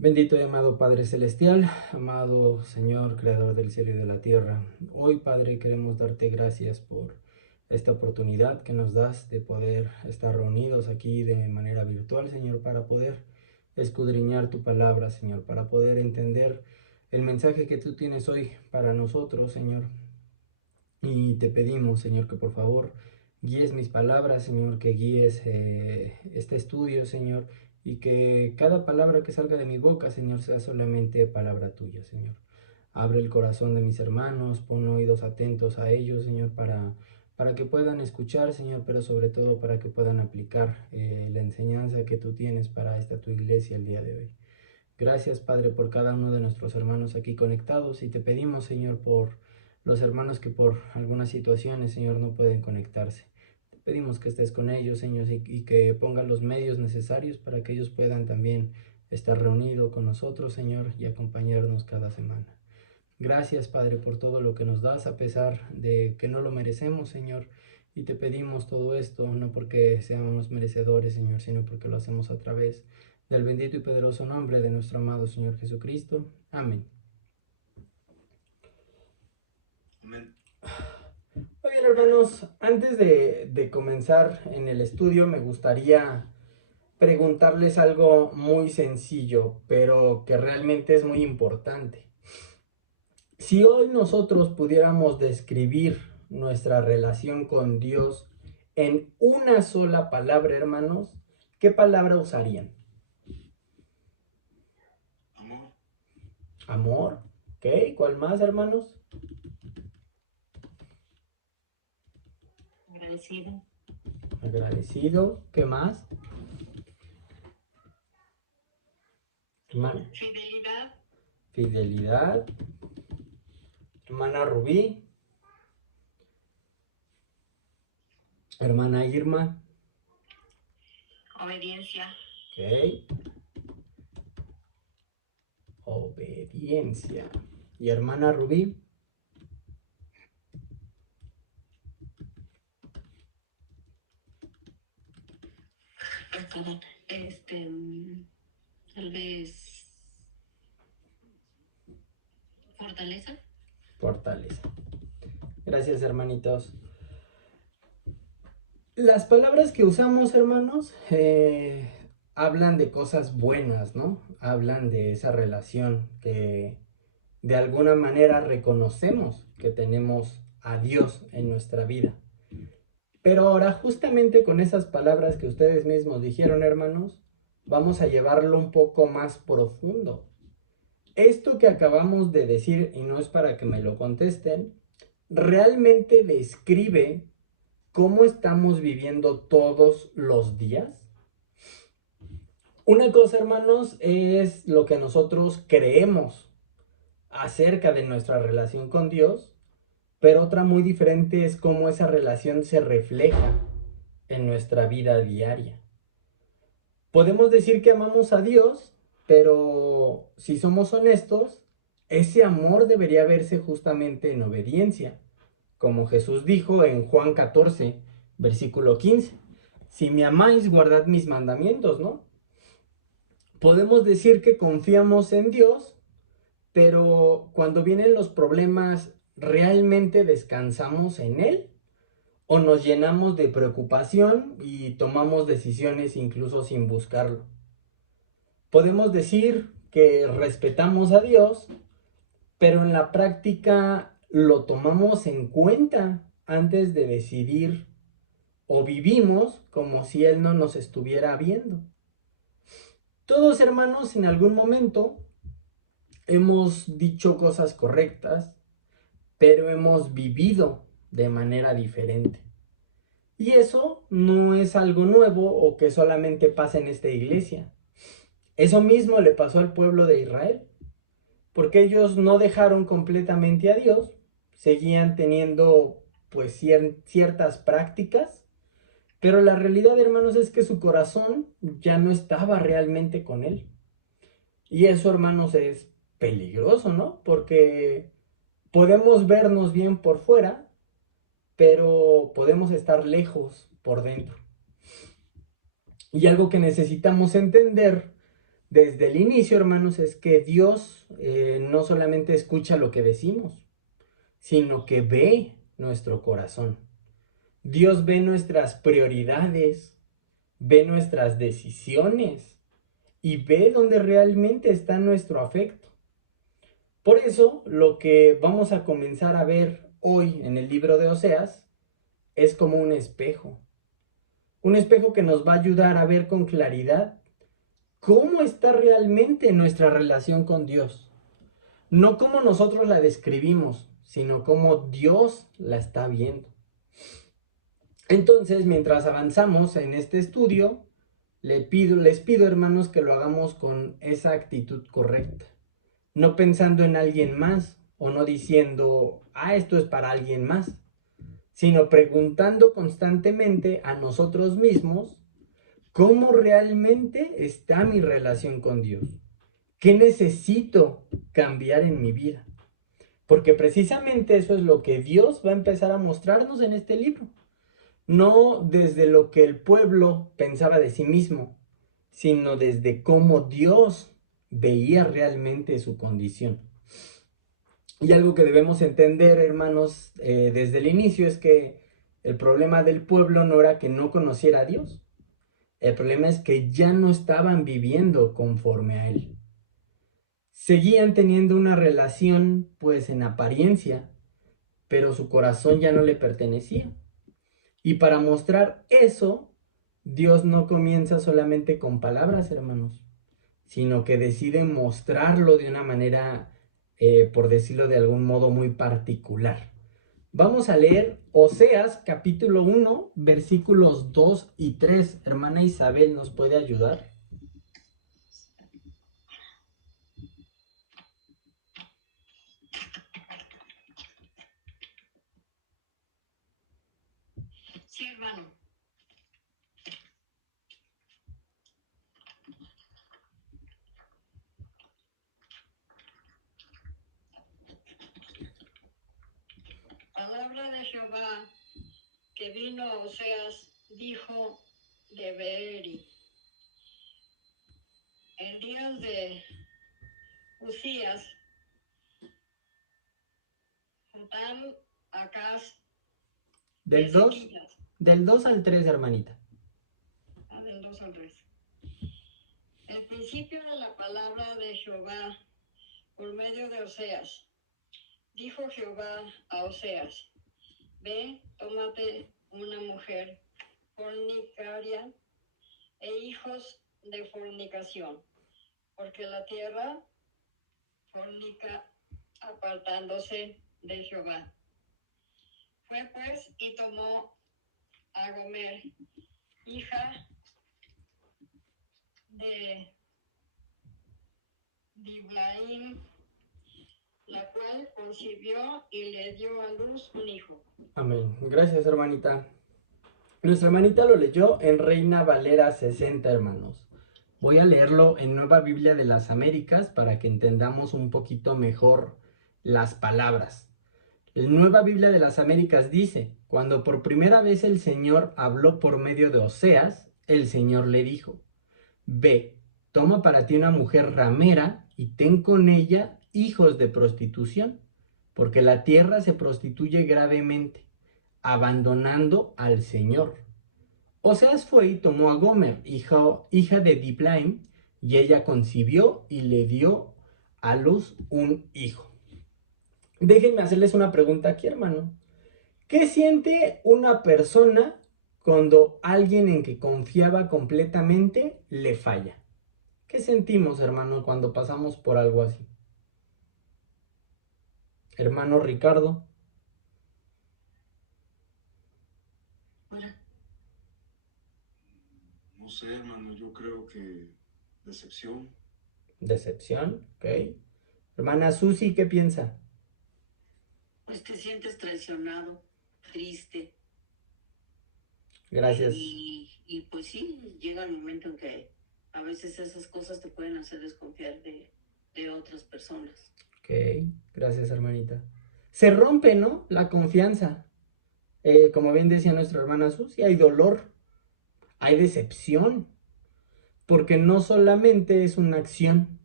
Bendito y amado Padre Celestial, amado Señor, Creador del cielo y de la tierra. Hoy, Padre, queremos darte gracias por esta oportunidad que nos das de poder estar reunidos aquí de manera virtual, Señor, para poder escudriñar tu palabra, Señor, para poder entender el mensaje que tú tienes hoy para nosotros, Señor. Y te pedimos, Señor, que por favor guíes mis palabras, Señor, que guíes este estudio, Señor, y que cada palabra que salga de mi boca, Señor, sea solamente palabra tuya, Señor. Abre el corazón de mis hermanos, pon oídos atentos a ellos, Señor, para que puedan escuchar, Señor, pero sobre todo para que puedan aplicar la enseñanza que tú tienes para esta tu iglesia el día de hoy. Gracias, Padre, por cada uno de nuestros hermanos aquí conectados y te pedimos, Señor, por los hermanos que por algunas situaciones, Señor, no pueden conectarse. Te pedimos que estés con ellos, Señor, y que pongan los medios necesarios para que ellos puedan también estar reunidos con nosotros, Señor, y acompañarnos cada semana. Gracias, Padre, por todo lo que nos das, a pesar de que no lo merecemos, Señor. Y te pedimos todo esto, no porque seamos merecedores, Señor, sino porque lo hacemos a través del bendito y poderoso nombre de nuestro amado Señor Jesucristo. Amén. Amén. Muy bien, hermanos, antes de comenzar en el estudio, me gustaría preguntarles algo muy sencillo, pero que realmente es muy importante. Si hoy nosotros pudiéramos describir nuestra relación con Dios en una sola palabra, hermanos, ¿qué palabra usarían? Amor. Amor. ¿Ok? ¿Cuál más, hermanos? Agradecido. Agradecido. ¿Qué más? Hermana. Fidelidad. Fidelidad. Hermana Rubí. Hermana Irma. Obediencia. Ok. Obediencia. ¿Y hermana Rubí? Perdón, tal vez fortaleza. Fortaleza. Gracias, hermanitos. Las palabras que usamos, hermanos, hablan de cosas buenas, ¿no? Hablan de esa relación que de alguna manera reconocemos que tenemos a Dios en nuestra vida. Pero ahora, justamente con esas palabras que ustedes mismos dijeron, hermanos, vamos a llevarlo un poco más profundo. Esto que acabamos de decir, y no es para que me lo contesten, realmente describe cómo estamos viviendo todos los días. Una cosa, hermanos, es lo que nosotros creemos acerca de nuestra relación con Dios, pero otra muy diferente es cómo esa relación se refleja en nuestra vida diaria. Podemos decir que amamos a Dios, pero si somos honestos, ese amor debería verse justamente en obediencia, como Jesús dijo en Juan 14, versículo 15. Si me amáis, guardad mis mandamientos, ¿no? Podemos decir que confiamos en Dios, pero cuando vienen los problemas, ¿realmente descansamos en Él? ¿O nos llenamos de preocupación y tomamos decisiones incluso sin buscarlo? Podemos decir que respetamos a Dios, pero en la práctica lo tomamos en cuenta antes de decidir o vivimos como si Él no nos estuviera viendo. Todos, hermanos, en algún momento hemos dicho cosas correctas, pero hemos vivido de manera diferente. Y eso no es algo nuevo o que solamente pasa en esta iglesia. Eso mismo le pasó al pueblo de Israel, porque ellos no dejaron completamente a Dios, seguían teniendo pues ciertas prácticas, pero la realidad, hermanos, es que su corazón ya no estaba realmente con Él. Y eso, hermanos, es peligroso, ¿no? Porque podemos vernos bien por fuera, pero podemos estar lejos por dentro. Y algo que necesitamos entender desde el inicio, hermanos, es que Dios no solamente escucha lo que decimos, sino que ve nuestro corazón. Dios ve nuestras prioridades, ve nuestras decisiones y ve dónde realmente está nuestro afecto. Por eso, lo que vamos a comenzar a ver hoy en el libro de Oseas es como un espejo que nos va a ayudar a ver con claridad cómo está realmente nuestra relación con Dios. No cómo nosotros la describimos, sino cómo Dios la está viendo. Entonces, mientras avanzamos en este estudio, les pido, hermanos, que lo hagamos con esa actitud correcta. No pensando en alguien más o no diciendo, esto es para alguien más, sino preguntando constantemente a nosotros mismos cómo realmente está mi relación con Dios. ¿Qué necesito cambiar en mi vida? Porque precisamente eso es lo que Dios va a empezar a mostrarnos en este libro. No desde lo que el pueblo pensaba de sí mismo, sino desde cómo Dios veía realmente su condición. Y algo que debemos entender, hermanos, desde el inicio es que el problema del pueblo no era que no conociera a Dios. El problema es que ya no estaban viviendo conforme a Él. Seguían teniendo una relación, pues en apariencia, pero su corazón ya no le pertenecía. Y para mostrar eso, Dios no comienza solamente con palabras, hermanos, sino que decide mostrarlo de una manera, por decirlo de algún modo, muy particular. Vamos a leer Oseas capítulo 1, versículos 2 y 3. Hermana Isabel, ¿nos puede ayudar? Sí, hermano. Palabra de Jehová que vino a Oseas, dijo de Beeri. En días de Usías, Jotam, Acaz, Del 2, Ezequías. del 2 al 3, hermanita. Del 2 al 3. El principio de la palabra de Jehová por medio de Oseas. Dijo Jehová a Oseas: Ve, tómate una mujer fornicaria e hijos de fornicación, porque la tierra fornica apartándose de Jehová. Fue pues y tomó a Gomer, hija de Diblaim, la cual concibió y le dio a luz un hijo. Amén. Gracias, hermanita. Nuestra hermanita lo leyó en Reina Valera 60, hermanos. Voy a leerlo en Nueva Biblia de las Américas para que entendamos un poquito mejor las palabras. La Nueva Biblia de las Américas dice: cuando por primera vez el Señor habló por medio de Oseas, el Señor le dijo: Ve, toma para ti una mujer ramera y ten con ella hijos de prostitución, porque la tierra se prostituye gravemente, abandonando al Señor. Oseas fue y tomó a Gomer, hija de Diblaim, y ella concibió y le dio a luz un hijo. Déjenme hacerles una pregunta aquí, hermano. ¿Qué siente una persona cuando alguien en que confiaba completamente le falla? ¿Qué sentimos, hermano, cuando pasamos por algo así? Hermano Ricardo. No sé, hermano, yo creo que decepción. Decepción, ok. Hermana Susi, ¿qué piensa? Pues te sientes traicionado, triste. Gracias. Y pues sí, llega el momento en que a veces esas cosas te pueden hacer desconfiar de otras personas. Ok, gracias, hermanita. Se rompe, ¿no? La confianza. Como bien decía nuestra hermana Susi, hay dolor, hay decepción. porque no solamente es una acción,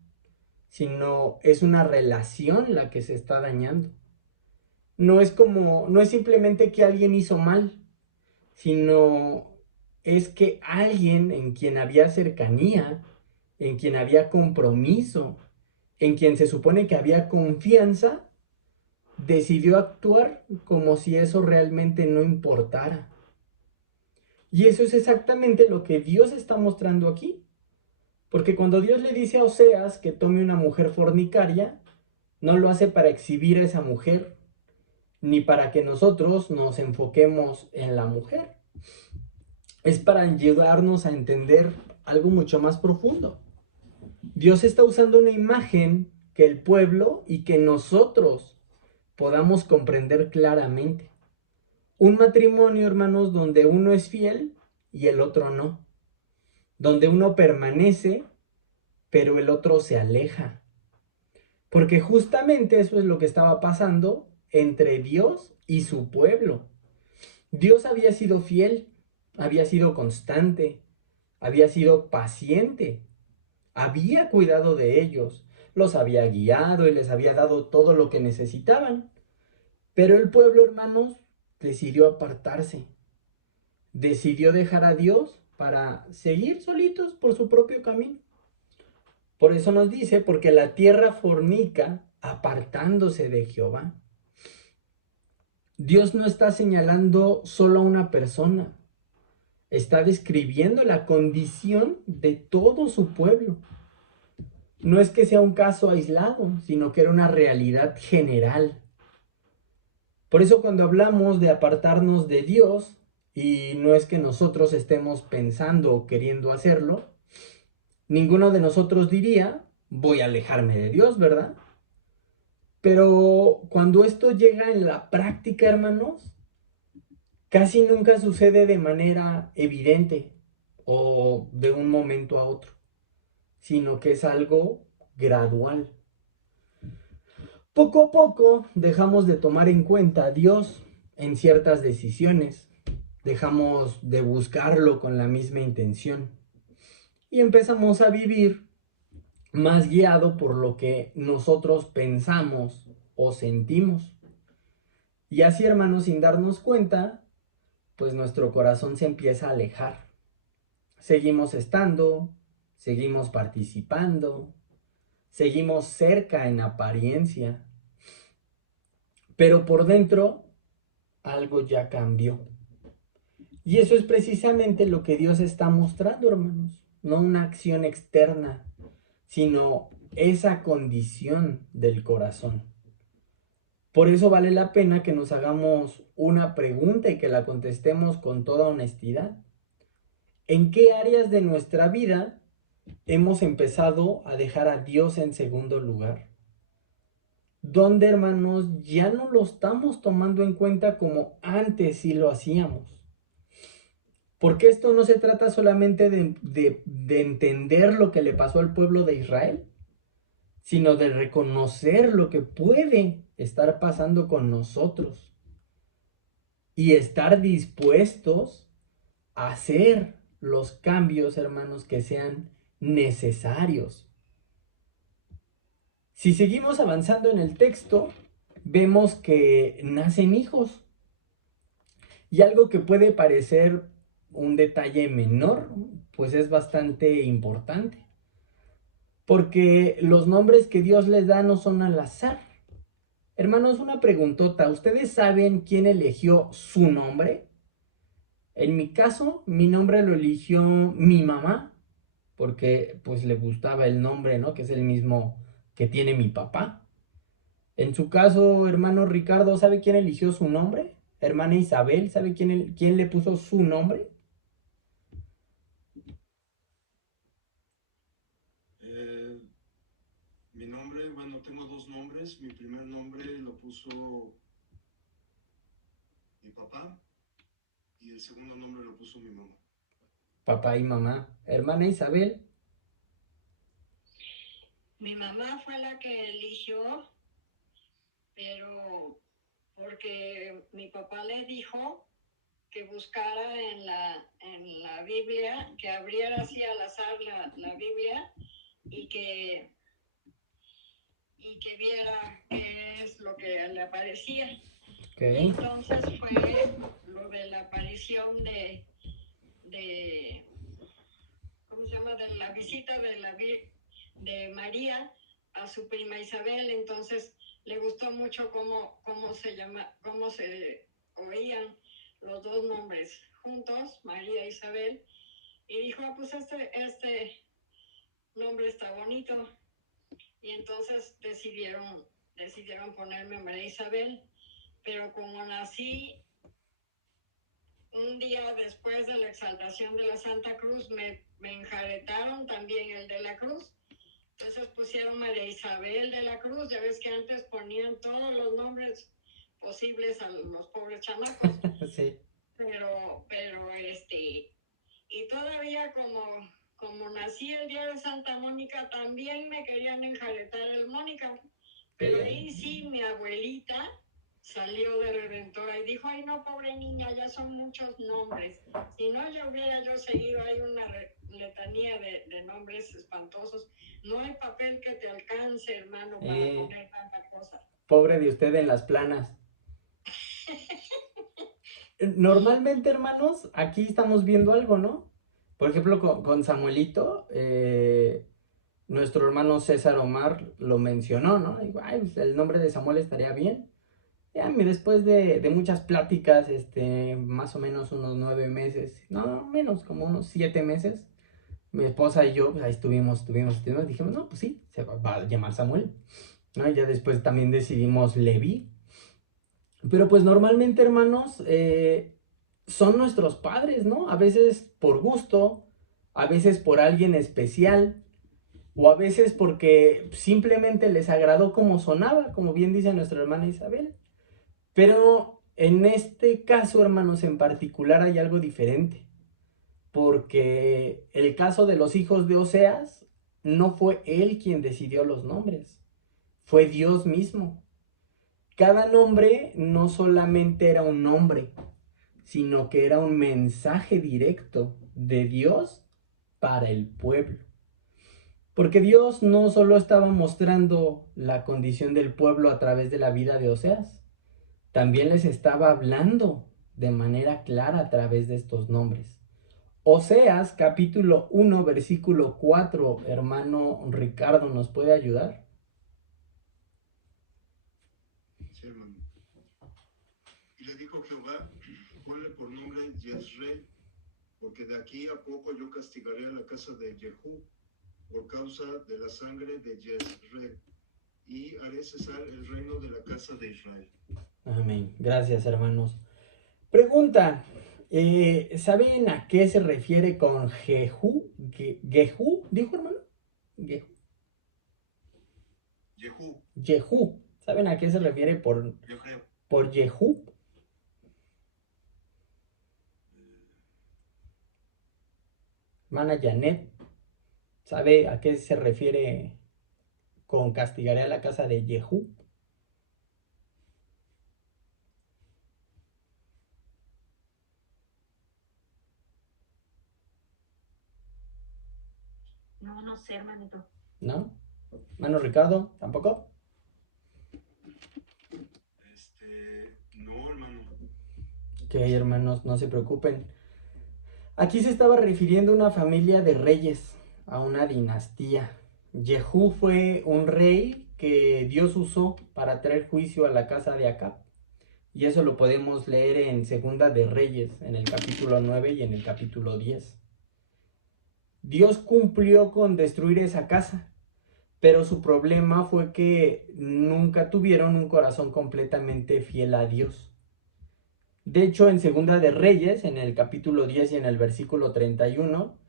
sino es una relación la que se está dañando. No es simplemente que alguien hizo mal, sino es que alguien en quien había cercanía, en quien había compromiso, en quien se supone que había confianza, decidió actuar como si eso realmente no importara. Y eso es exactamente lo que Dios está mostrando aquí. Porque cuando Dios le dice a Oseas que tome una mujer fornicaria, no lo hace para exhibir a esa mujer, ni para que nosotros nos enfoquemos en la mujer. Es para ayudarnos a entender algo mucho más profundo. Dios está usando una imagen que el pueblo y que nosotros podamos comprender claramente. Un matrimonio, hermanos, donde uno es fiel y el otro no. Donde uno permanece, pero el otro se aleja. Porque justamente eso es lo que estaba pasando entre Dios y su pueblo. Dios había sido fiel, había sido constante, había sido paciente, había cuidado de ellos, los había guiado y les había dado todo lo que necesitaban. Pero el pueblo, hermanos, decidió apartarse, decidió dejar a Dios para seguir solitos por su propio camino. Por eso nos dice, porque la tierra fornica apartándose de Jehová. Dios no está señalando solo a una persona, está describiendo la condición de todo su pueblo. No es que sea un caso aislado, sino que era una realidad general. Por eso cuando hablamos de apartarnos de Dios, y no es que nosotros estemos pensando o queriendo hacerlo, ninguno de nosotros diría, voy a alejarme de Dios, ¿verdad? Pero cuando esto llega en la práctica, hermanos, casi nunca sucede de manera evidente o de un momento a otro, sino que es algo gradual. Poco a poco dejamos de tomar en cuenta a Dios en ciertas decisiones, dejamos de buscarlo con la misma intención y empezamos a vivir más guiado por lo que nosotros pensamos o sentimos. Y así, hermanos, sin darnos cuenta, pues nuestro corazón se empieza a alejar. Seguimos estando, seguimos participando, seguimos cerca en apariencia, pero por dentro algo ya cambió. Y eso es precisamente lo que Dios está mostrando, hermanos. No una acción externa, sino esa condición del corazón. Por eso vale la pena que nos hagamos una pregunta y que la contestemos con toda honestidad. ¿En qué áreas de nuestra vida hemos empezado a dejar a Dios en segundo lugar? ¿Dónde, hermanos, ya no lo estamos tomando en cuenta como antes sí lo hacíamos? Porque esto no se trata solamente de entender lo que le pasó al pueblo de Israel, sino de reconocer lo que puede estar pasando con nosotros y estar dispuestos a hacer los cambios, hermanos, que sean necesarios. Si seguimos avanzando en el texto, vemos que nacen hijos. Y algo que puede parecer un detalle menor, pues es bastante importante. Porque los nombres que Dios les da no son al azar. Hermanos, una preguntota. ¿Ustedes saben quién eligió su nombre? En mi caso, mi nombre lo eligió mi mamá, porque pues le gustaba el nombre, ¿no? Que es el mismo que tiene mi papá. En su caso, hermano Ricardo, ¿sabe quién eligió su nombre? Hermana Isabel, ¿sabe quién le puso su nombre? Eh, Mi nombre, bueno, tengo dos nombres. Mi primer nombre lo puso mi papá y el segundo nombre lo puso mi mamá. Papá y mamá. Hermana Isabel. Mi mamá fue la que eligió, pero porque mi papá le dijo que buscara en la Biblia, que abriera así al azar la Biblia y que viera qué es lo que le aparecía. Ok. Y entonces fue lo de la aparición de ¿cómo se llama? De la visita de María a su prima Isabel. Entonces le gustó mucho cómo se oían los dos nombres juntos, María e Isabel, y dijo, pues este nombre está bonito. Y entonces decidieron ponerme María Isabel, pero como nací un día después de la exaltación de la Santa Cruz, me enjaretaron también el de la cruz. Entonces pusieron María Isabel de la Cruz. Ya ves que antes ponían todos los nombres posibles a los pobres chamacos. Sí. Pero y todavía como nací el día de Santa Mónica, también me querían enjaretar el Mónica. Pero ahí sí, mi abuelita salió de redentora y dijo, ay no, pobre niña, ya son muchos nombres. Si no, ya hubiera yo seguido ahí una letanía de nombres espantosos. No hay papel que te alcance, hermano, para poner tanta cosa. Pobre de usted en las planas. Normalmente, hermanos, aquí estamos viendo algo, ¿no? Por ejemplo, con Samuelito, nuestro hermano César Omar lo mencionó, ¿no? Digo, ay, pues el nombre de Samuel estaría bien. Ya, después de muchas pláticas, más o menos unos 9 meses, no, menos, como unos 7 meses, mi esposa y yo, pues ahí estuvimos, dijimos, no, pues sí, se va a llamar Samuel, ¿no? Y ya después también decidimos Leví. Pero pues normalmente, hermanos, son nuestros padres, ¿no? A veces por gusto, a veces por alguien especial, o a veces porque simplemente les agradó como sonaba, como bien dice nuestra hermana Isabel. Pero en este caso, hermanos, en particular hay algo diferente, porque el caso de los hijos de Oseas no fue él quien decidió los nombres, fue Dios mismo. Cada nombre no solamente era un nombre, sino que era un mensaje directo de Dios para el pueblo. Porque Dios no solo estaba mostrando la condición del pueblo a través de la vida de Oseas, también les estaba hablando de manera clara a través de estos nombres. Oseas capítulo 1 versículo 4, hermano Ricardo, ¿nos puede ayudar? Sí, hermano. Y le dijo Jehová, ponle por nombre Jezreel, porque de aquí a poco yo castigaré a la casa de Jehú por causa de la sangre de Jezreel, y haré cesar el reino de la casa de Israel. Amén. Gracias, hermanos. Pregunta, ¿saben a qué se refiere con Jehú? ¿Jehú? ¿Dijo, hermano? Jehú. Jehú. ¿Saben a qué se refiere por Jehú? Hermana Janet, ¿sabe a qué se refiere con castigaré a la casa de Jehú? No sé, hermanito. ¿No? ¿Hermano Ricardo? ¿Tampoco? No, hermano. Ok, hermanos, no se preocupen. Aquí se estaba refiriendo a una familia de reyes, a una dinastía. Jehú fue un rey que Dios usó para traer juicio a la casa de Acab. Y eso lo podemos leer en Segunda de Reyes, en el capítulo 9 y en el capítulo 10. Dios cumplió con destruir esa casa, pero su problema fue que nunca tuvieron un corazón completamente fiel a Dios. De hecho, en Segunda de Reyes, en el capítulo 10 y en el versículo 31,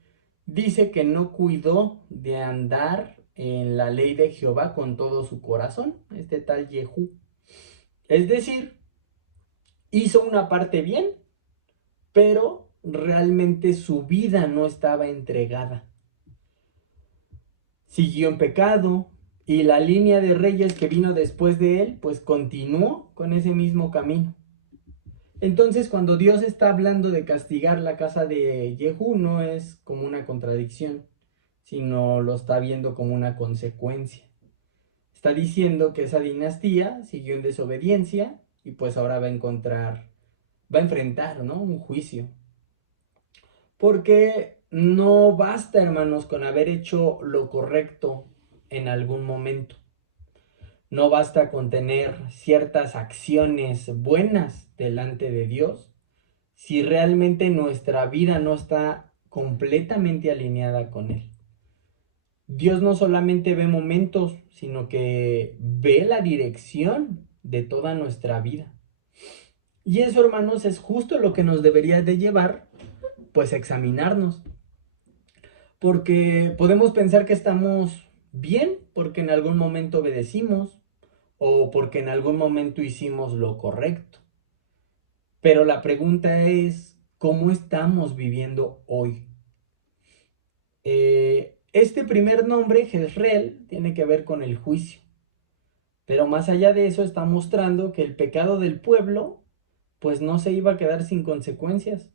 dice que no cuidó de andar en la ley de Jehová con todo su corazón, este tal Jehú. Es decir, hizo una parte bien, pero realmente su vida no estaba entregada. Siguió en pecado y la línea de reyes que vino después de él, pues continuó con ese mismo camino. Entonces, cuando Dios está hablando de castigar la casa de Jehú, no es como una contradicción, sino lo está viendo como una consecuencia. Está diciendo que esa dinastía siguió en desobediencia y pues ahora va a enfrentar, ¿no? Un juicio. Porque no basta, hermanos, con haber hecho lo correcto en algún momento. No basta con tener ciertas acciones buenas delante de Dios si realmente nuestra vida no está completamente alineada con Él. Dios no solamente ve momentos, sino que ve la dirección de toda nuestra vida. Y eso, hermanos, es justo lo que nos debería de llevar, pues, a examinarnos. Porque podemos pensar que estamos bien porque en algún momento obedecimos o porque en algún momento hicimos lo correcto. Pero la pregunta es, ¿cómo estamos viviendo hoy? Este primer nombre, Jezreel, tiene que ver con el juicio. Pero más allá de eso está mostrando que el pecado del pueblo pues no se iba a quedar sin consecuencias.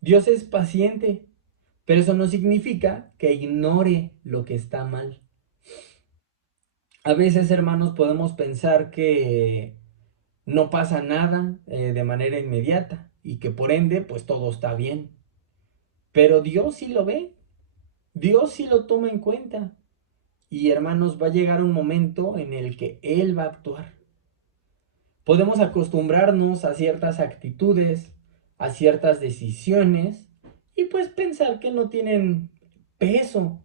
Dios es paciente, pero eso no significa que ignore lo que está mal. A veces, hermanos, podemos pensar que no pasa nada de manera inmediata y que por ende pues todo está bien. Pero Dios sí lo ve, Dios sí lo toma en cuenta. Y hermanos, va a llegar un momento en el que Él va a actuar. Podemos acostumbrarnos a ciertas actitudes, a ciertas decisiones y pues pensar que no tienen peso.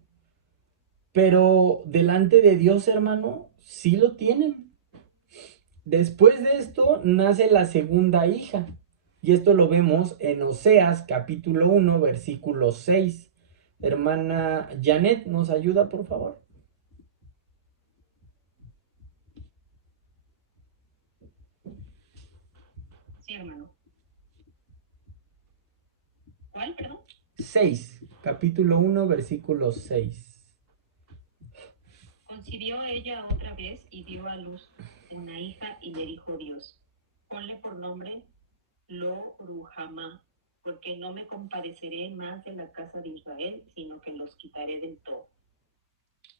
Pero delante de Dios, hermano, sí lo tienen. Después de esto nace la segunda hija. Y esto lo vemos en Oseas capítulo 1, versículo 6. Hermana Janet, ¿nos ayuda, por favor? Sí, hermano. ¿Cuál, perdón? 6, capítulo 1, versículo 6. Concibió ella otra vez y dio a luz una hija y le dijo Dios, ponle por nombre Lo Ruhamá, porque no me compadeceré más de la casa de Israel, sino que los quitaré del todo.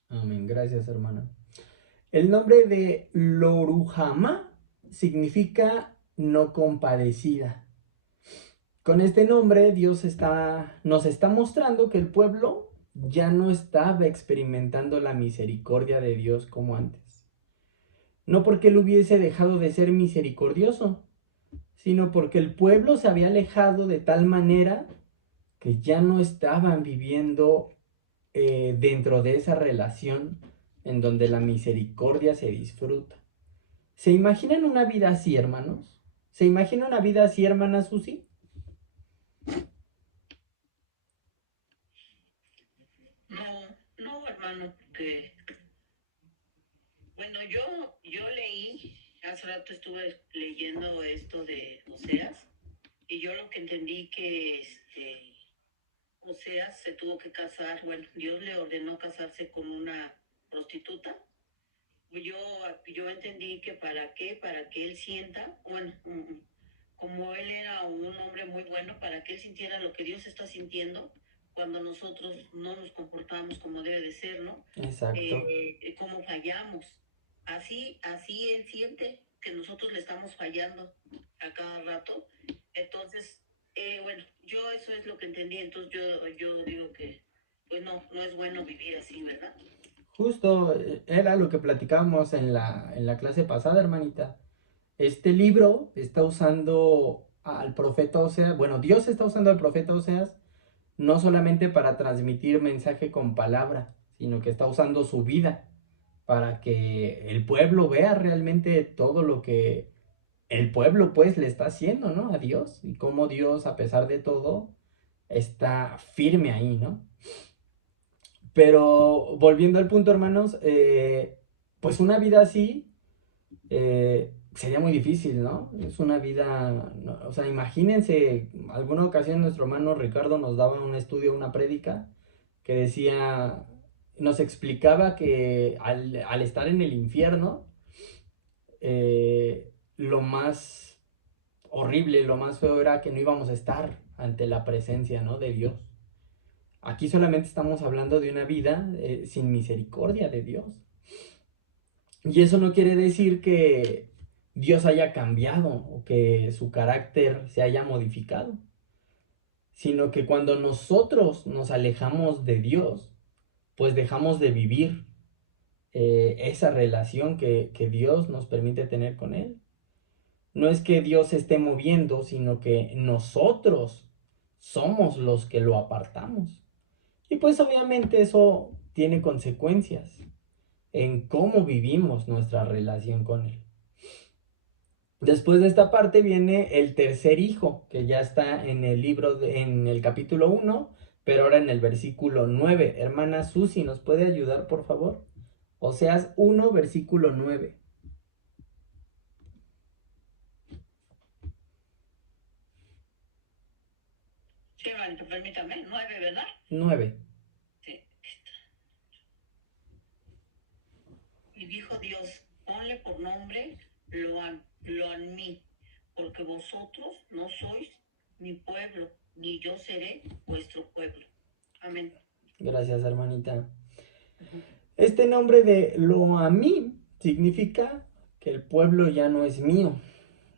Amén, gracias, hermana. El nombre de Loruhamá significa no compadecida. Con este nombre Dios nos está mostrando que el pueblo ya no estaba experimentando la misericordia de Dios como antes. No porque él hubiese dejado de ser misericordioso, sino porque el pueblo se había alejado de tal manera que ya no estaban viviendo dentro de esa relación en donde la misericordia se disfruta. ¿Se imaginan una vida así, hermanos? ¿Se imagina una vida así, hermana Susi? No, hermano, porque, bueno, yo leí, hace rato estuve leyendo esto de Oseas, y yo lo que entendí que Oseas se tuvo que casar, bueno, Dios le ordenó casarse con una prostituta. Yo, yo entendí que para que él sienta, bueno, como él era un hombre muy bueno, para que él sintiera lo que Dios está sintiendo cuando nosotros no nos comportamos como debe de ser, ¿no? Exacto. Cómo fallamos. Así él siente que nosotros le estamos fallando a cada rato. Entonces, bueno, yo eso es lo que entendí. Entonces yo digo que, pues no es bueno vivir así, ¿verdad? Justo era lo que platicábamos en la clase pasada, hermanita. Este libro está usando al profeta Oseas, bueno, Dios está usando al profeta Oseas no solamente para transmitir mensaje con palabra, sino que está usando su vida para que el pueblo vea realmente todo lo que el pueblo pues le está haciendo, ¿no? A Dios y cómo Dios, a pesar de todo, está firme ahí, ¿no? Pero volviendo al punto, hermanos, pues una vida así sería muy difícil, ¿no? Es una vida, no, o sea, imagínense, alguna ocasión nuestro hermano Ricardo nos daba un estudio, una prédica, que decía, nos explicaba que al estar en el infierno, lo más horrible, lo más feo era que no íbamos a estar ante la presencia, ¿no?, de Dios. Aquí solamente estamos hablando de una vida sin misericordia de Dios. Y eso no quiere decir que Dios haya cambiado o que su carácter se haya modificado, sino que cuando nosotros nos alejamos de Dios, pues dejamos de vivir esa relación que Dios nos permite tener con Él. No es que Dios se esté moviendo, sino que nosotros somos los que lo apartamos. Y pues obviamente eso tiene consecuencias en cómo vivimos nuestra relación con Él. Después de esta parte viene el tercer hijo, que ya está en el libro, en el capítulo 1, pero ahora en el versículo 9. Hermana Susi, ¿nos puede ayudar, por favor? Oseas 1, versículo 9. Sí, hermanito, permítame, 9, ¿verdad? 9. Sí. Y dijo Dios, ponle por nombre Lo-Ammi, porque vosotros no sois mi pueblo, ni yo seré vuestro pueblo. Amén. Gracias, hermanita. Este nombre de Lo-Ammi significa que el pueblo ya no es mío.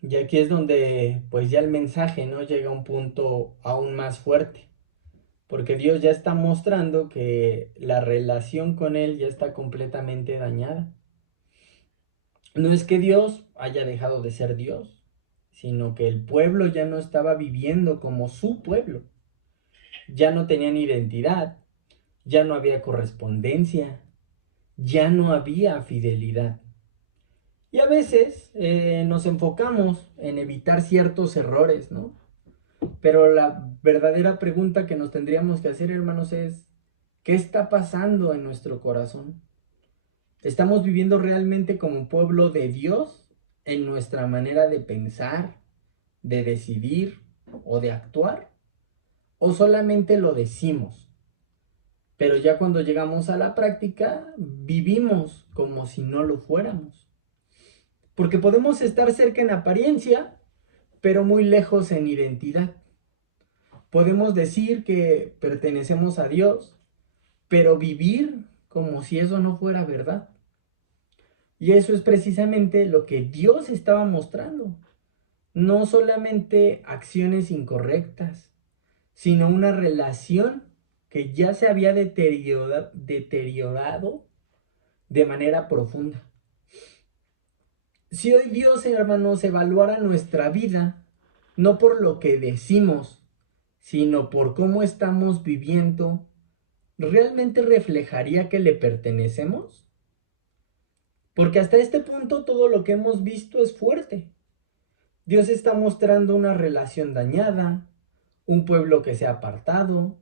Y aquí es donde pues ya el mensaje, ¿no?, llega a un punto aún más fuerte. Porque Dios ya está mostrando que la relación con Él ya está completamente dañada. No es que Dios haya dejado de ser Dios, sino que el pueblo ya no estaba viviendo como su pueblo. Ya no tenían identidad, ya no había correspondencia, ya no había fidelidad. Y a veces nos enfocamos en evitar ciertos errores, ¿no? Pero la verdadera pregunta que nos tendríamos que hacer, hermanos, es, ¿qué está pasando en nuestro corazón? ¿Estamos viviendo realmente como pueblo de Dios en nuestra manera de pensar, de decidir o de actuar? ¿O solamente lo decimos? Pero ya cuando llegamos a la práctica, vivimos como si no lo fuéramos. Porque podemos estar cerca en apariencia, pero muy lejos en identidad. Podemos decir que pertenecemos a Dios, pero vivir como si eso no fuera verdad. Y eso es precisamente lo que Dios estaba mostrando. No solamente acciones incorrectas, sino una relación que ya se había deteriorado de manera profunda. Si hoy Dios, hermanos, evaluara nuestra vida, no por lo que decimos, sino por cómo estamos viviendo, ¿realmente reflejaría que le pertenecemos? Porque hasta este punto todo lo que hemos visto es fuerte. Dios está mostrando una relación dañada, un pueblo que se ha apartado,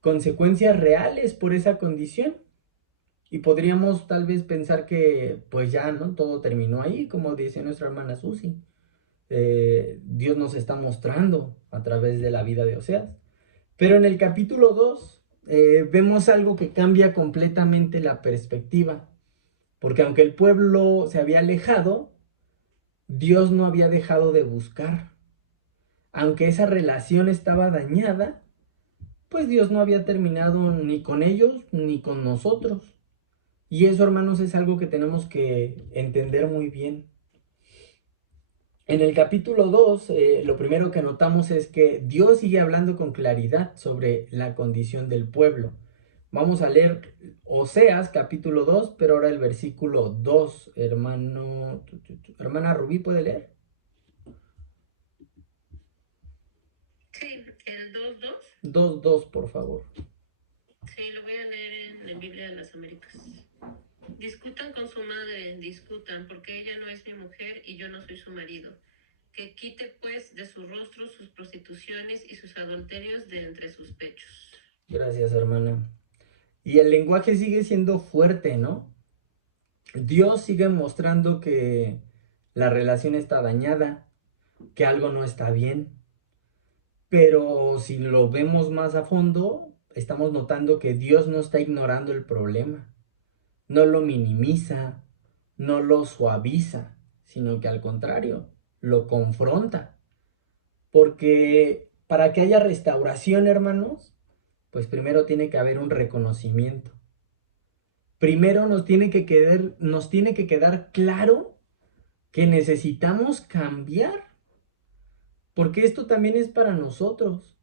consecuencias reales por esa condición. Y podríamos tal vez pensar que pues ya, ¿no?, todo terminó ahí, como dice nuestra hermana Susi. Dios nos está mostrando a través de la vida de Oseas. Pero en el capítulo 2 vemos algo que cambia completamente la perspectiva. Porque aunque el pueblo se había alejado, Dios no había dejado de buscar. Aunque esa relación estaba dañada, pues Dios no había terminado ni con ellos ni con nosotros. Y eso, hermanos, es algo que tenemos que entender muy bien. En el capítulo 2, lo primero que notamos es que Dios sigue hablando con claridad sobre la condición del pueblo. Vamos a leer Oseas capítulo 2, pero ahora el versículo 2, hermana Rubí, ¿puede leer? Sí, el 2:2. 2:2, por favor. Sí, lo voy a leer en la Biblia de las Américas. Discutan con su madre, discutan, porque ella no es mi mujer y yo no soy su marido. Que quite pues de su rostro sus prostituciones y sus adulterios de entre sus pechos. Gracias, hermana. Y el lenguaje sigue siendo fuerte, ¿no? Dios sigue mostrando que la relación está dañada, que algo no está bien. Pero si lo vemos más a fondo, estamos notando que Dios no está ignorando el problema. No lo minimiza, no lo suaviza, sino que al contrario, lo confronta. Porque para que haya restauración, hermanos, pues primero tiene que haber un reconocimiento. Primero nos tiene que quedar claro que necesitamos cambiar, porque esto también es para nosotros.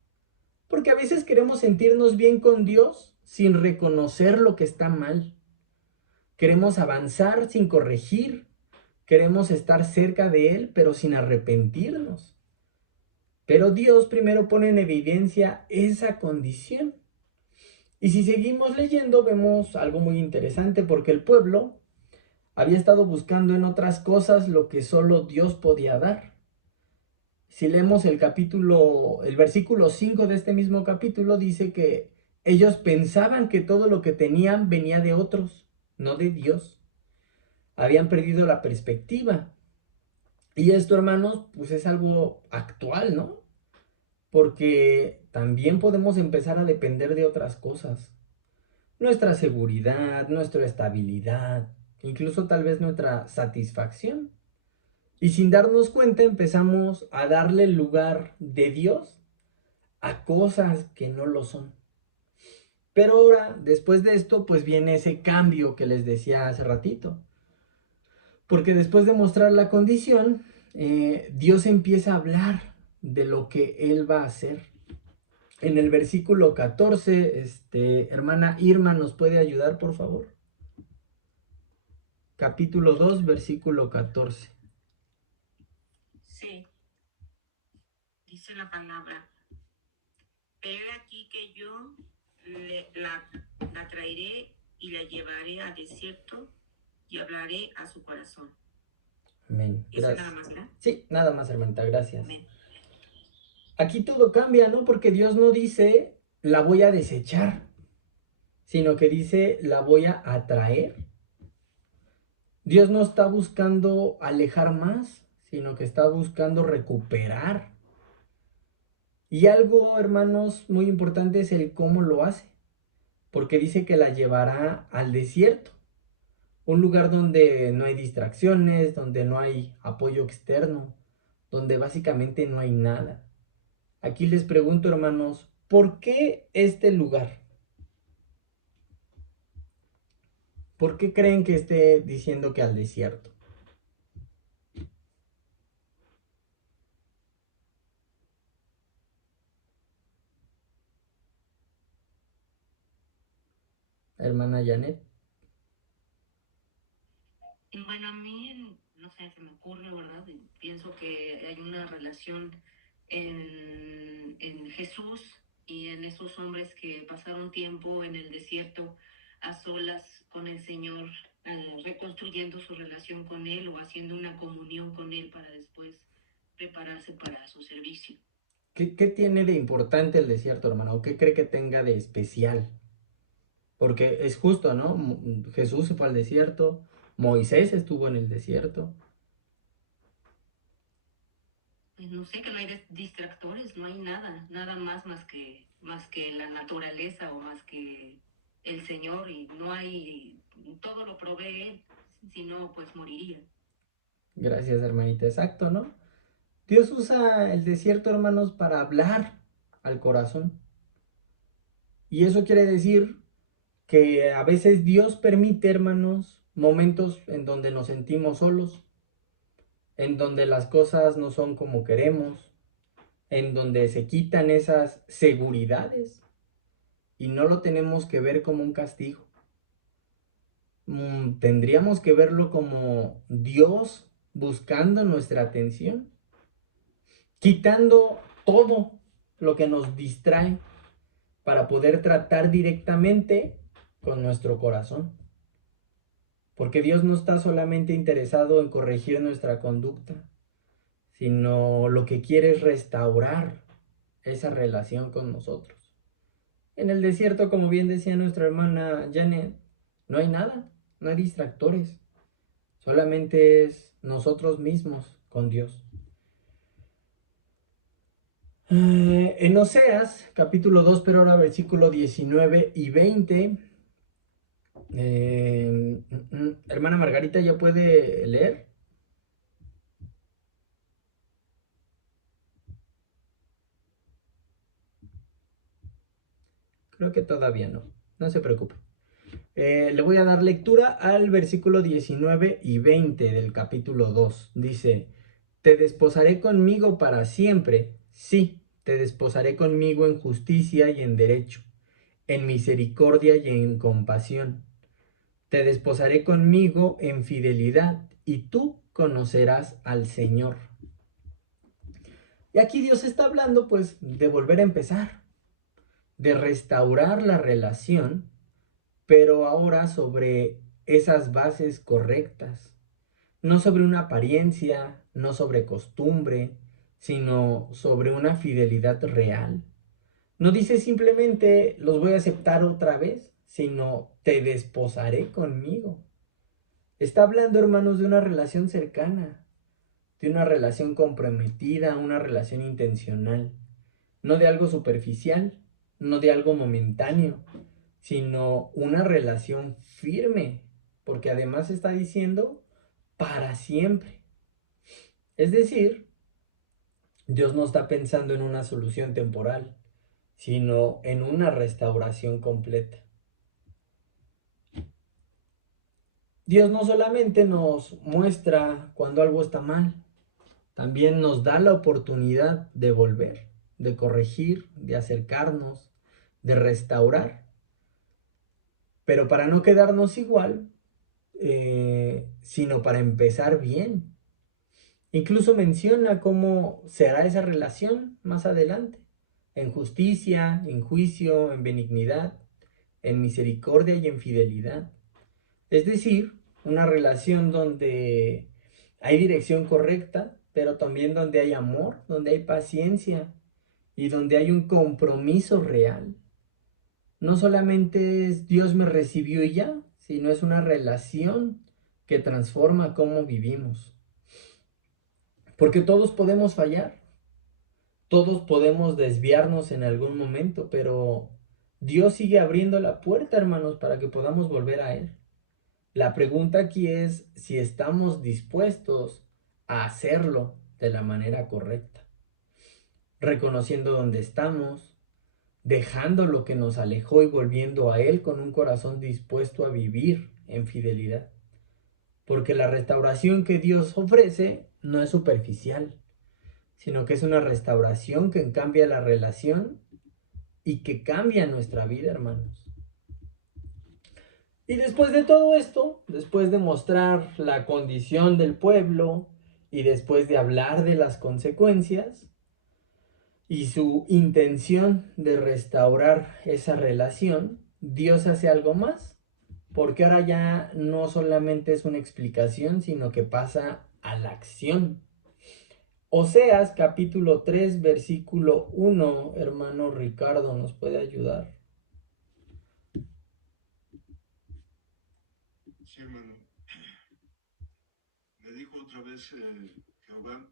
Porque a veces queremos sentirnos bien con Dios sin reconocer lo que está mal. Queremos avanzar sin corregir. Queremos estar cerca de Él, pero sin arrepentirnos. Pero Dios primero pone en evidencia esa condición. Y si seguimos leyendo, vemos algo muy interesante, porque el pueblo había estado buscando en otras cosas lo que solo Dios podía dar. Si leemos el versículo 5 de este mismo capítulo, dice que ellos pensaban que todo lo que tenían venía de otros, no de Dios. Habían perdido la perspectiva. Y esto, hermanos, pues es algo actual, ¿no? Porque también podemos empezar a depender de otras cosas. Nuestra seguridad, nuestra estabilidad, incluso tal vez nuestra satisfacción. Y sin darnos cuenta empezamos a darle el lugar de Dios a cosas que no lo son. Pero ahora, después de esto, pues viene ese cambio que les decía hace ratito. Porque después de mostrar la condición, Dios empieza a hablar de lo que Él va a hacer. En el versículo 14, hermana Irma, ¿nos puede ayudar, por favor? Capítulo 2, versículo 14. Sí, dice la palabra. Pero he aquí que yo la traeré y la llevaré al desierto y hablaré a su corazón. Amén. ¿Eso Gracias. nada más, verdad? Sí, nada más, hermanita, gracias. Amén. Aquí todo cambia, ¿no? Porque Dios no dice, la voy a desechar, sino que dice, la voy a atraer. Dios no está buscando alejar más, sino que está buscando recuperar. Y algo, hermanos, muy importante es el cómo lo hace, porque dice que la llevará al desierto, un lugar donde no hay distracciones, donde no hay apoyo externo, donde básicamente no hay nada. Aquí les pregunto, hermanos, ¿por qué este lugar? ¿Por qué creen que esté diciendo que al desierto? Hermana Janet. Bueno, a mí, no sé, se me ocurre, ¿verdad? Y pienso que hay una relación en Jesús y en esos hombres que pasaron tiempo en el desierto a solas con el Señor, reconstruyendo su relación con Él o haciendo una comunión con Él para después prepararse para su servicio. ¿Qué tiene de importante el desierto, hermano? ¿O qué cree que tenga de especial? Porque es justo, ¿no? Jesús se fue al desierto, Moisés estuvo en el desierto. Pues no sé, que no hay distractores, no hay nada, nada más que la naturaleza o más que el Señor, y no hay, todo lo provee Él, si no, pues moriría. Gracias, hermanita. Exacto, ¿no? Dios usa el desierto, hermanos, para hablar al corazón. Y eso quiere decir que a veces Dios permite, hermanos, momentos en donde nos sentimos solos, en donde las cosas no son como queremos, en donde se quitan esas seguridades y no lo tenemos que ver como un castigo. Tendríamos que verlo como Dios buscando nuestra atención, quitando todo lo que nos distrae para poder tratar directamente con nuestro corazón. Porque Dios no está solamente interesado en corregir nuestra conducta, sino lo que quiere es restaurar esa relación con nosotros. En el desierto, como bien decía nuestra hermana Janet, no hay nada, no hay distractores, solamente es nosotros mismos con Dios. En Oseas, capítulo 2, pero ahora versículo 19 y 20. Hermana Margarita, ¿ya puede leer? creo que todavía no. No se preocupe. Le voy a dar lectura al versículo 19 y 20 del capítulo 2. Dice, te desposaré conmigo para siempre. Sí, te desposaré conmigo en justicia y en derecho, en misericordia y en compasión. Te desposaré conmigo en fidelidad, y tú conocerás al Señor. Y aquí Dios está hablando, pues, de volver a empezar, de restaurar la relación, pero ahora sobre esas bases correctas, no sobre una apariencia, no sobre costumbre, sino sobre una fidelidad real. No dice simplemente los voy a aceptar otra vez, sino te desposaré conmigo. Está hablando, hermanos, de una relación cercana, de una relación comprometida, una relación intencional, no de algo superficial, no de algo momentáneo, sino una relación firme, porque además está diciendo para siempre. Es decir, Dios no está pensando en una solución temporal, sino en una restauración completa. Dios no solamente nos muestra cuando algo está mal, también nos da la oportunidad de volver, de corregir, de acercarnos, de restaurar. Pero para no quedarnos igual, sino para empezar bien. Incluso menciona cómo será esa relación más adelante, en justicia, en juicio, en benignidad, en misericordia y en fidelidad. Es decir, una relación donde hay dirección correcta, pero también donde hay amor, donde hay paciencia y donde hay un compromiso real. No solamente es Dios me recibió y ya, sino es una relación que transforma cómo vivimos. Porque todos podemos fallar, todos podemos desviarnos en algún momento, pero Dios sigue abriendo la puerta, hermanos, para que podamos volver a Él. La pregunta aquí es si estamos dispuestos a hacerlo de la manera correcta, reconociendo dónde estamos, dejando lo que nos alejó y volviendo a Él con un corazón dispuesto a vivir en fidelidad. Porque la restauración que Dios ofrece no es superficial, sino que es una restauración que cambia la relación y que cambia nuestra vida, hermanos. Y después de todo esto, después de mostrar la condición del pueblo y después de hablar de las consecuencias y su intención de restaurar esa relación, Dios hace algo más, porque ahora ya no solamente es una explicación, sino que pasa a la acción. Oseas capítulo 3, versículo 1, hermano Ricardo, ¿nos puede ayudar? Sí, hermano. Me dijo otra vez Jehová,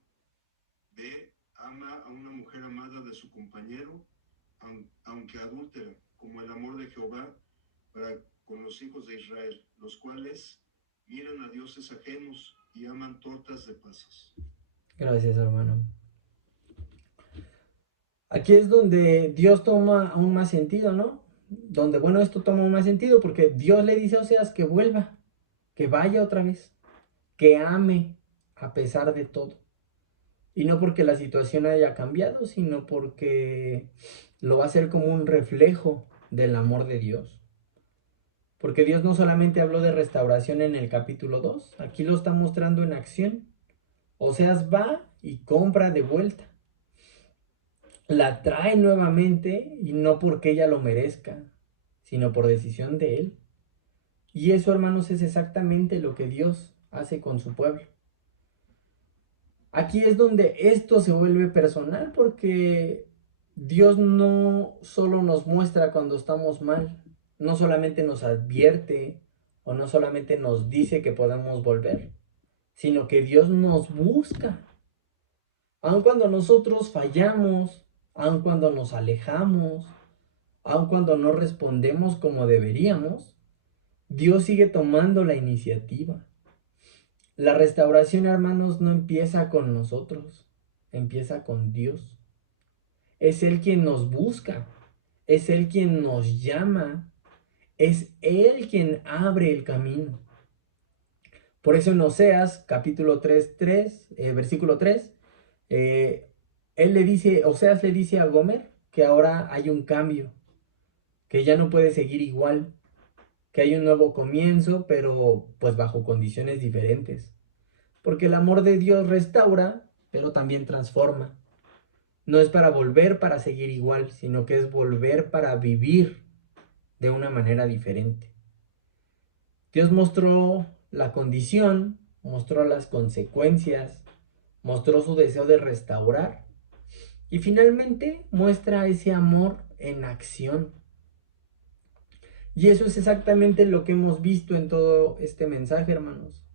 ve, ama a una mujer amada de su compañero, aunque adúltera, como el amor de Jehová para con los hijos de Israel, los cuales miran a dioses ajenos y aman tortas de pasas. Gracias, hermano. Aquí es donde Dios toma aún más sentido, ¿no? Donde, bueno, esto toma aún más sentido porque Dios le dice a Oseas que vuelva, que vaya otra vez, que ame a pesar de todo. Y no porque la situación haya cambiado, sino porque lo va a hacer como un reflejo del amor de Dios. Porque Dios no solamente habló de restauración en el capítulo 2, aquí lo está mostrando en acción. Oseas va y compra de vuelta. La trae nuevamente y no porque ella lo merezca, sino por decisión de Él. Y eso, hermanos, es exactamente lo que Dios hace con su pueblo. Aquí es donde esto se vuelve personal porque Dios no solo nos muestra cuando estamos mal, no solamente nos advierte o no solamente nos dice que podemos volver, sino que Dios nos busca. Aun cuando nosotros fallamos, aun cuando nos alejamos, aun cuando no respondemos como deberíamos, Dios sigue tomando la iniciativa. La restauración, hermanos, no empieza con nosotros, empieza con Dios. Es Él quien nos busca, es Él quien nos llama, es Él quien abre el camino. Por eso en Oseas, capítulo 3, versículo 3, él le dice, Oseas le dice a Gomer que ahora hay un cambio, que ya no puede seguir igual, que hay un nuevo comienzo, pero pues bajo condiciones diferentes. Porque el amor de Dios restaura, pero también transforma. No es para volver para seguir igual, sino que es volver para vivir de una manera diferente. Dios mostró la condición, mostró las consecuencias, mostró su deseo de restaurar y finalmente muestra ese amor en acción. Y eso es exactamente lo que hemos visto en todo este mensaje, hermanos,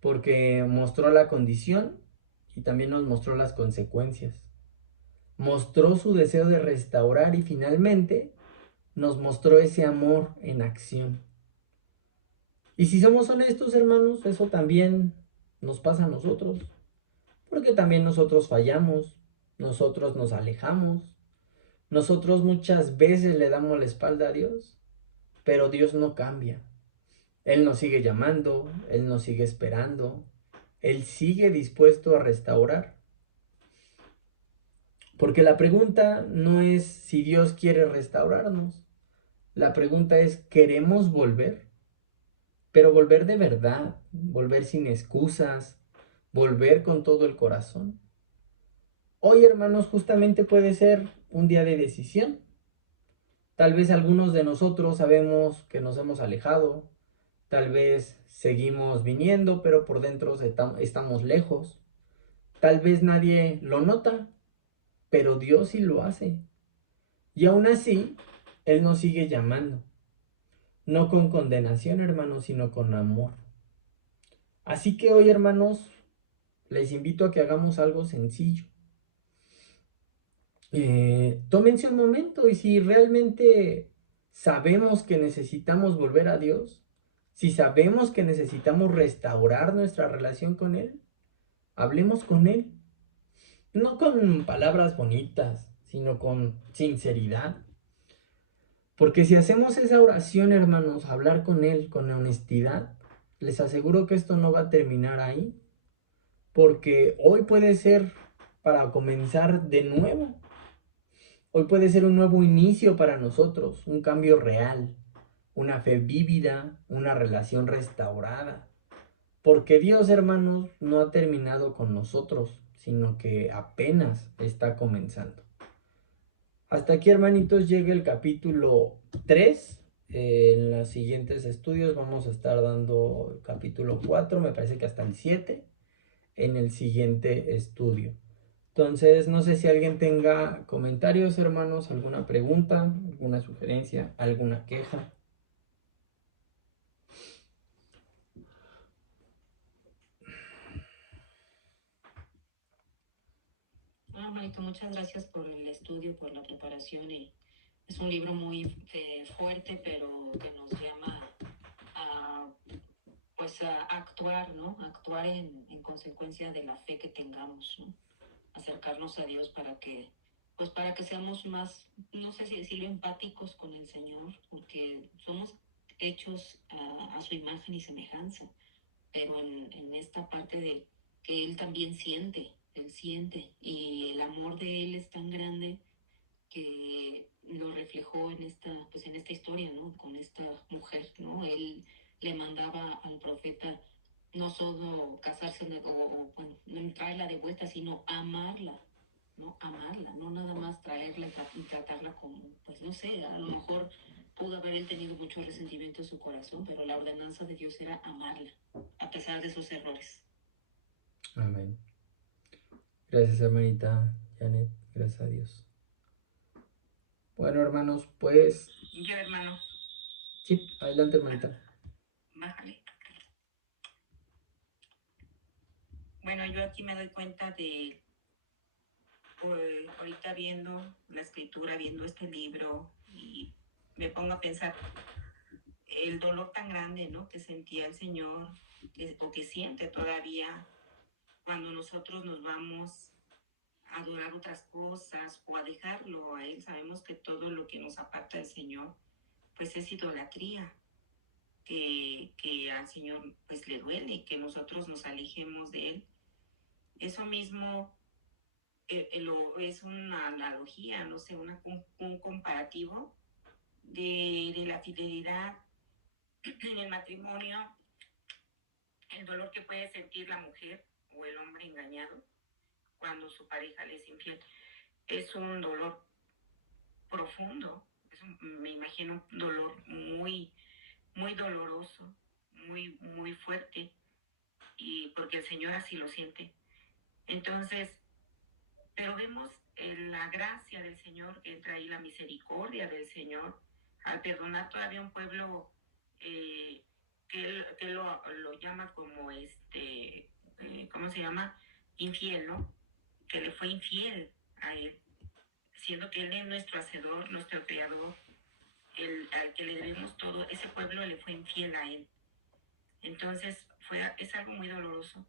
porque mostró la condición y también nos mostró las consecuencias. Mostró su deseo de restaurar y finalmente nos mostró ese amor en acción. Y si somos honestos, hermanos, eso también nos pasa a nosotros, porque también nosotros fallamos, nosotros nos alejamos, nosotros muchas veces le damos la espalda a Dios, pero Dios no cambia. Él nos sigue llamando, Él nos sigue esperando, Él sigue dispuesto a restaurar. Porque la pregunta no es si Dios quiere restaurarnos, la pregunta es, ¿queremos volver? Pero volver de verdad, volver sin excusas, volver con todo el corazón. Hoy, hermanos, justamente puede ser un día de decisión. Tal vez algunos de nosotros sabemos que nos hemos alejado, tal vez seguimos viniendo, pero por dentro estamos lejos. Tal vez nadie lo nota, pero Dios sí lo hace. Y aún así, Él nos sigue llamando. No con condenación, hermanos, sino con amor. Así que hoy, hermanos, les invito a que hagamos algo sencillo. Tómense un momento y si realmente sabemos que necesitamos volver a Dios, si sabemos que necesitamos restaurar nuestra relación con Él, hablemos con Él. No con palabras bonitas, sino con sinceridad. Porque si hacemos esa oración, hermanos, hablar con Él con honestidad, les aseguro que esto no va a terminar ahí. Porque hoy puede ser para comenzar de nuevo. Hoy puede ser un nuevo inicio para nosotros, un cambio real, una fe vívida, una relación restaurada. Porque Dios, hermanos, no ha terminado con nosotros, sino que apenas está comenzando. Hasta aquí, hermanitos, llega el capítulo 3. En los siguientes estudios vamos a estar dando el capítulo 4, me parece que hasta el 7, en el siguiente estudio. Entonces, no sé si alguien tenga comentarios, hermanos, alguna pregunta, alguna sugerencia, alguna queja. Marito, muchas gracias por el estudio, por la preparación. Y es un libro muy fuerte, pero que nos llama a, pues a actuar, ¿no? Actuar en consecuencia de la fe que tengamos, ¿no? Acercarnos a Dios pues para que seamos más, no sé si decirlo, empáticos con el Señor, porque somos hechos a su imagen y semejanza, pero en esta parte de que Él también Él siente, y el amor de Él es tan grande que lo reflejó pues en esta historia, ¿no? Con esta mujer, ¿no? Él le mandaba al profeta no solo casarse bueno, no traerla de vuelta, sino amarla, ¿no? Amarla, no nada más traerla y tratarla como, pues no sé, a lo mejor pudo haber él tenido mucho resentimiento en su corazón, pero la ordenanza de Dios era amarla, a pesar de sus errores. Amén. Gracias, hermanita Janet. Gracias a Dios. Bueno, hermanos, pues... Yo, hermano. Sí, adelante, hermanita. Bájale. Bueno, yo aquí me doy cuenta de, pues, ahorita viendo la escritura, viendo este libro, y me pongo a pensar el dolor tan grande, ¿no? Que sentía el Señor, o que siente todavía cuando nosotros nos vamos adorar otras cosas o a dejarlo a Él. Sabemos que todo lo que nos aparta del Señor, pues es idolatría, que al Señor pues le duele, que nosotros nos alejemos de Él. Eso mismo es una analogía, no sé, un comparativo de la fidelidad en el matrimonio, el dolor que puede sentir la mujer o el hombre engañado cuando su pareja le es infiel. Es un dolor profundo, me imagino un dolor muy, muy doloroso, muy, muy fuerte, y porque el Señor así lo siente. Entonces, pero vemos la gracia del Señor, que entra ahí la misericordia del Señor, al perdonar todavía un pueblo que lo llama como ¿cómo se llama? Infiel, ¿no? Que le fue infiel a Él, siendo que Él es nuestro hacedor, nuestro creador, al que le debemos todo. Ese pueblo le fue infiel a Él. Entonces es algo muy doloroso.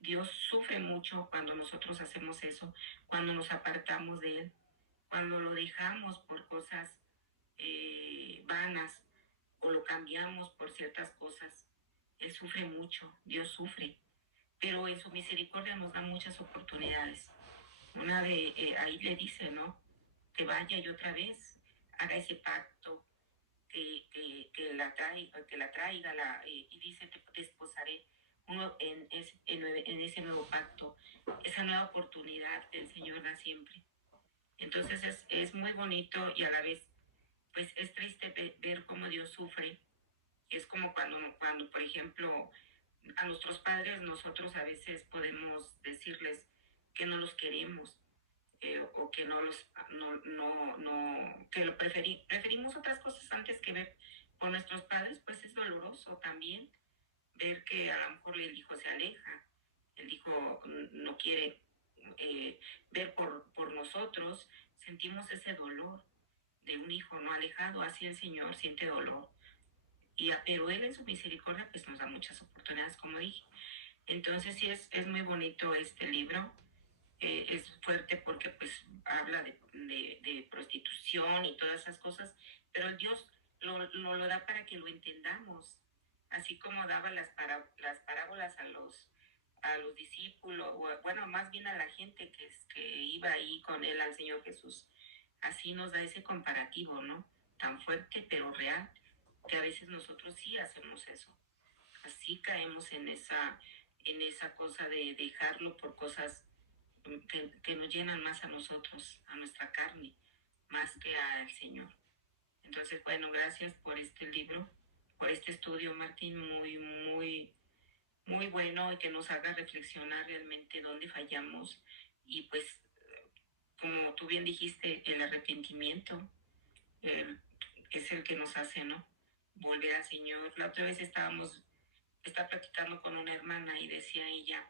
Dios sufre mucho cuando nosotros hacemos eso, cuando nos apartamos de Él, cuando lo dejamos por cosas vanas o lo cambiamos por ciertas cosas. Él sufre mucho, Dios sufre, pero en su misericordia nos da muchas oportunidades. Una de ahí le dice, ¿no? Que vaya y otra vez haga ese pacto, que la traiga y dice, te esposaré en ese nuevo pacto, esa nueva oportunidad que el Señor da siempre. Entonces es muy bonito y a la vez, pues es triste ver cómo Dios sufre. Es como cuando, por ejemplo, a nuestros padres nosotros a veces podemos decirles que no los queremos, o que que preferimos otras cosas antes que ver por nuestros padres. Pues es doloroso también ver que a lo mejor el hijo se aleja, el hijo no quiere ver por nosotros. Sentimos ese dolor de un hijo no alejado, así el Señor siente dolor. Pero Él en su misericordia pues nos da muchas oportunidades, como dije. Entonces sí es muy bonito este libro. Es fuerte porque pues habla de prostitución y todas esas cosas, pero Dios lo da para que lo entendamos, así como daba las parábolas a los discípulos, o bueno, más bien a la gente que iba ahí con él, al Señor Jesús. Así nos da ese comparativo, ¿no? Tan fuerte pero real, que a veces nosotros sí hacemos eso. Así caemos en esa cosa de dejarlo por cosas que nos llenan más a nosotros, a nuestra carne, más que al Señor. Entonces, bueno, gracias por este libro, por este estudio, Martín, muy, muy, muy bueno, y que nos haga reflexionar realmente dónde fallamos. Y pues, como tú bien dijiste, el arrepentimiento eh, es el que nos hace, ¿no? Volver al Señor. La otra vez estaba platicando con una hermana y decía ella,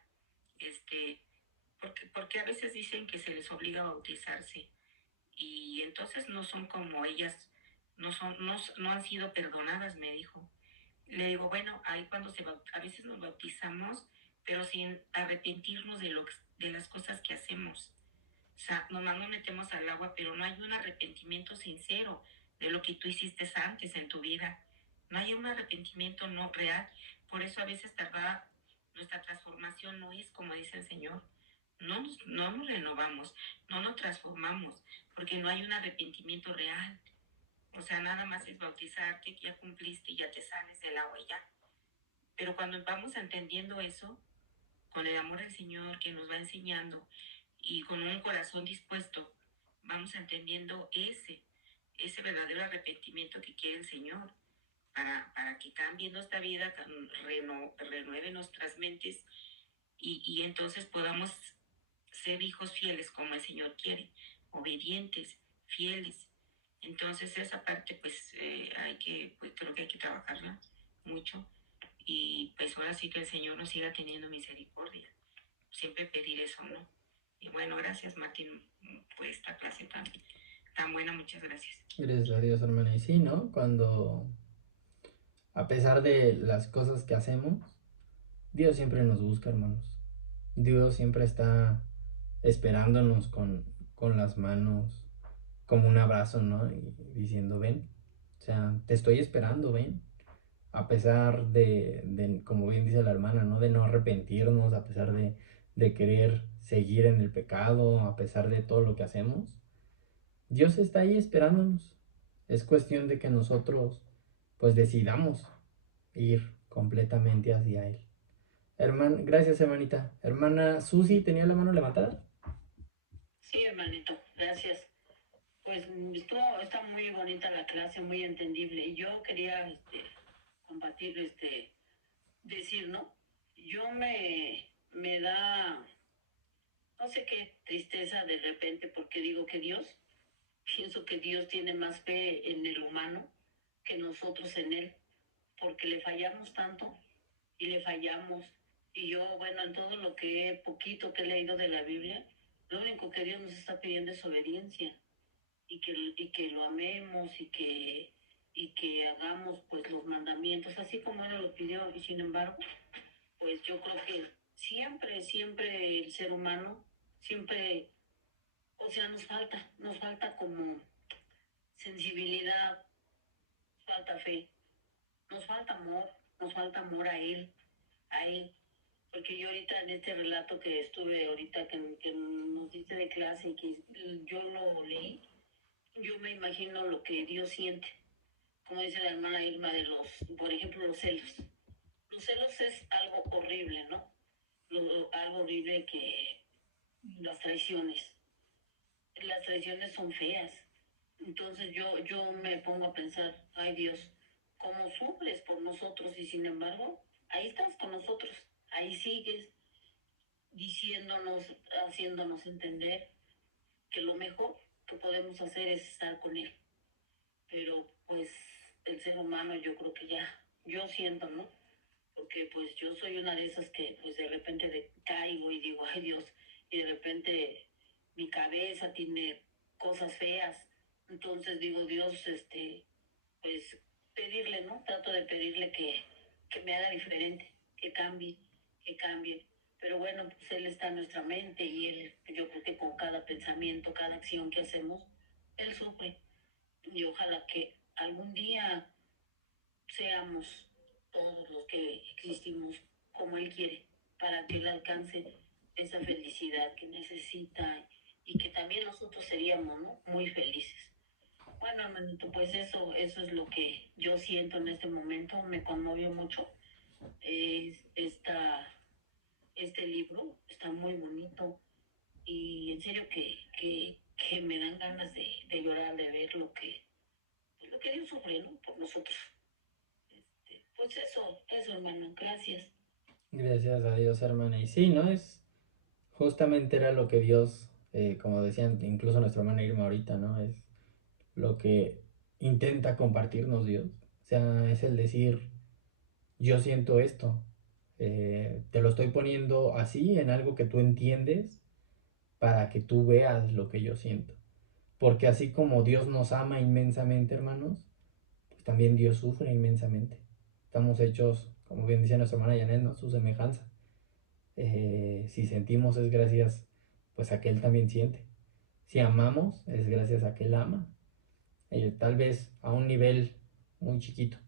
porque a veces dicen que se les obliga a bautizarse y entonces no son como ellas, no han sido perdonadas, me dijo. Le digo, bueno, ahí a veces nos bautizamos, pero sin arrepentirnos de las cosas que hacemos. O sea, nomás nos metemos al agua, pero no hay un arrepentimiento sincero de lo que tú hiciste antes en tu vida. No hay un arrepentimiento no real. Por eso a veces nuestra transformación no es como dice el Señor. No nos renovamos, no nos transformamos, porque no hay un arrepentimiento real. O sea, nada más es bautizarte, que ya cumpliste y ya te sales del agua y ya. Pero cuando vamos entendiendo eso, con el amor del Señor que nos va enseñando y con un corazón dispuesto, vamos entendiendo ese verdadero arrepentimiento que quiere el Señor para que cambie nuestra vida, renueve nuestras mentes y entonces podamos ser hijos fieles como el Señor quiere, obedientes, fieles. Entonces esa parte pues creo que hay que trabajarla mucho, y pues ahora sí que el Señor nos siga teniendo misericordia. Siempre pedir eso, ¿no? Y bueno, gracias Martín por esta clase tan buena, muchas gracias. Gracias a Dios, hermana. Y sí, ¿no? Cuando, a pesar de las cosas que hacemos, Dios siempre nos busca, hermanos. Dios siempre está esperándonos con las manos como un abrazo, ¿no? Y diciendo, ven, o sea, te estoy esperando, ven. A pesar como bien dice la hermana, ¿no? De no arrepentirnos, a pesar de querer seguir en el pecado, a pesar de todo lo que hacemos, Dios está ahí esperándonos. Es cuestión de que nosotros, pues, decidamos ir completamente hacia Él. Gracias, hermanita. Hermana Susi, ¿tenía la mano levantada? Sí, hermanito, gracias. Pues está muy bonita la clase, muy entendible. Y yo quería compartir, decir, ¿no? Yo me da, no sé qué tristeza de repente, porque digo que pienso que Dios tiene más fe en el humano que nosotros en él, porque le fallamos tanto y le fallamos. Y yo, bueno, en todo lo poquito que he leído de la Biblia, lo único que Dios nos está pidiendo es obediencia y que lo amemos y que hagamos pues los mandamientos, así como Él lo pidió. Y sin embargo, pues yo creo que siempre el ser humano, siempre, o sea, nos falta como sensibilidad, nos falta fe, nos falta amor a Él. Porque yo ahorita en este relato que estuve ahorita, que nos diste de clase y que yo lo leí, yo me imagino lo que Dios siente. Como dice la hermana Irma, por ejemplo, los celos. Los celos es algo horrible, ¿no? Algo horrible que las traiciones. Las traiciones son feas. Entonces yo me pongo a pensar, ay Dios, ¿cómo sufres por nosotros? Y sin embargo, ahí estás con nosotros, ahí sigues diciéndonos, haciéndonos entender que lo mejor que podemos hacer es estar con Él. Pero pues el ser humano yo creo que ya, yo siento, ¿no? Porque pues yo soy una de esas que pues de repente caigo y digo, ay Dios, y de repente mi cabeza tiene cosas feas. Entonces digo, Dios, pues pedirle, ¿no? Trato de pedirle que me haga diferente, que cambie. Pero bueno, pues Él está en nuestra mente y Él, yo creo que con cada pensamiento, cada acción que hacemos, Él sufre. Y ojalá que algún día seamos todos los que existimos como Él quiere, para que Él alcance esa felicidad que necesita y que también nosotros seríamos, ¿no? Muy felices. Bueno, hermanito, pues eso es lo que yo siento en este momento. Me conmovió mucho este libro, está muy bonito y en serio que me dan ganas de llorar, de ver lo que Dios sufre, ¿no? Por nosotros. Pues eso, hermano, gracias. Gracias a Dios, hermana. Y sí, ¿no? Justamente era lo que Dios, como decían incluso nuestra hermana Irma ahorita, ¿no? Es lo que intenta compartirnos Dios. O sea, es el decir, yo siento esto, te lo estoy poniendo así en algo que tú entiendes para que tú veas lo que yo siento. Porque así como Dios nos ama inmensamente, hermanos, pues también Dios sufre inmensamente. Estamos hechos, como bien decía nuestra hermana Janet, ¿no? Su semejanza. Si sentimos es gracias pues a que Él también siente. Si amamos es gracias a que Él ama. Tal vez a un nivel muy chiquito,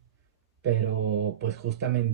pero pues justamente